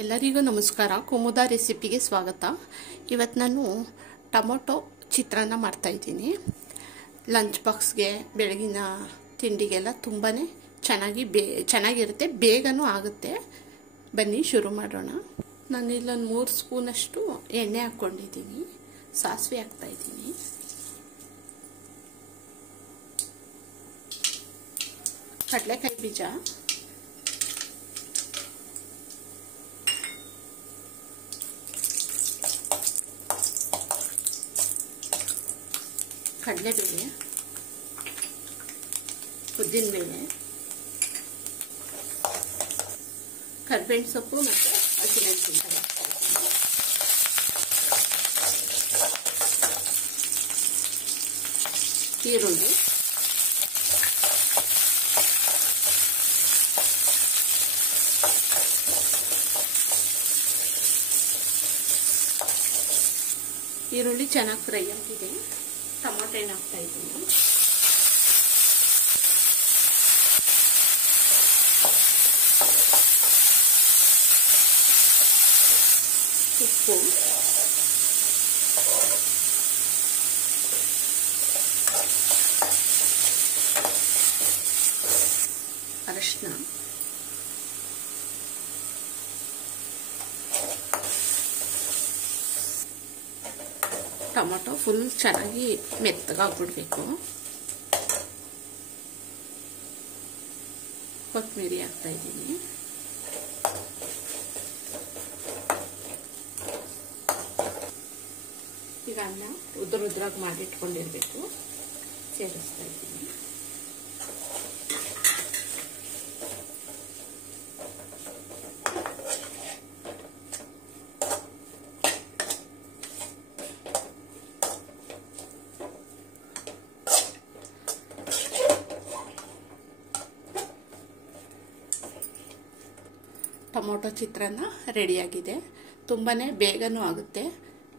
ಎಲ್ಲರಿಗೂ ನಮಸ್ಕಾರ. ಕುಮುದ ರೆಸಿಪಿಗೆ ಸ್ವಾಗತ. ಇವತ್ತು ನಾನು ಟೊಮೊಟೊ ಚಿತ್ರಾನ್ನ ಮಾಡ್ತಾ ಇದ್ದೀನಿ. ಲಂಚ್ ಬಾಕ್ಸ್ಗೆ, ಬೆಳಗಿನ ತಿಂಡಿಗೆಲ್ಲ ತುಂಬಾ ಚೆನ್ನಾಗಿರುತ್ತೆ, ಬೇಗನೂ ಆಗುತ್ತೆ. ಬನ್ನಿ ಶುರು ಮಾಡೋಣ. ನಾನು ಇಲ್ಲೊಂದು 3 ಸ್ಪೂನಷ್ಟು ಎಣ್ಣೆ ಹಾಕ್ಕೊಂಡಿದ್ದೀನಿ. ಸಾಸಿವೆ ಹಾಕ್ತಾ ಇದ್ದೀನಿ. ಕಡಲೆಕಾಯಿ ಬೀಜ, ಕಡಲೆಬೇಳೆ, ಉದ್ದಿನಬೇಳೆ, ಕರಿಬೇವಿನ ಸೊಪ್ಪು ಮತ್ತು ಹಸಿಮೆಣಸಿನಕಾಯಿ, ಈರುಳ್ಳಿ, ಈರುಳ್ಳಿ ಚೆನ್ನಾಗಿ ಫ್ರೈ ಆಗಿದೆ. ಟೊಮೊಟೊ ಹಾಕ್ತಾ ಇದ್ದೀನಿ. ಉಪ್ಪು, ಅರಿಶಿನ, ಟೊಮೊಟೊ ಫುಲ್ ಚೆನ್ನಾಗಿ ಮೆತ್ತಗಾಗ್ಬಿಡ್ಬೇಕು. ಕೊತ್ತಂಬರಿ ಹಾಕ್ತಾ ಇದ್ದೀನಿ. ಈಗ ಅನ್ನ ಉದ್ರಾಗಿ ಮಾಡಿಟ್ಕೊಂಡಿರ್ಬೇಕು, ಸೇರಿಸ್ತಾ ಇದ್ದೀನಿ. ಟೊಮೊಟೊ ಚಿತ್ರಾನ್ನ ರೆಡಿಯಾಗಿದೆ. ತುಂಬಾ ಬೇಗನೂ ಆಗುತ್ತೆ,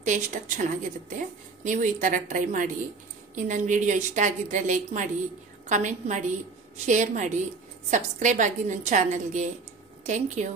ಟೇಸ್ಟಾಗಿ ಚೆನ್ನಾಗಿರುತ್ತೆ. ನೀವು ಈ ಥರ ಟ್ರೈ ಮಾಡಿ. ಈ ನನ್ನ ವಿಡಿಯೋ ಇಷ್ಟ ಆಗಿದ್ದರೆ ಲೈಕ್ ಮಾಡಿ, ಕಮೆಂಟ್ ಮಾಡಿ, ಶೇರ್ ಮಾಡಿ, ಸಬ್ಸ್ಕ್ರೈಬ್ ಆಗಿ ನನ್ನ ಚಾನಲ್ಗೆ. Thank you.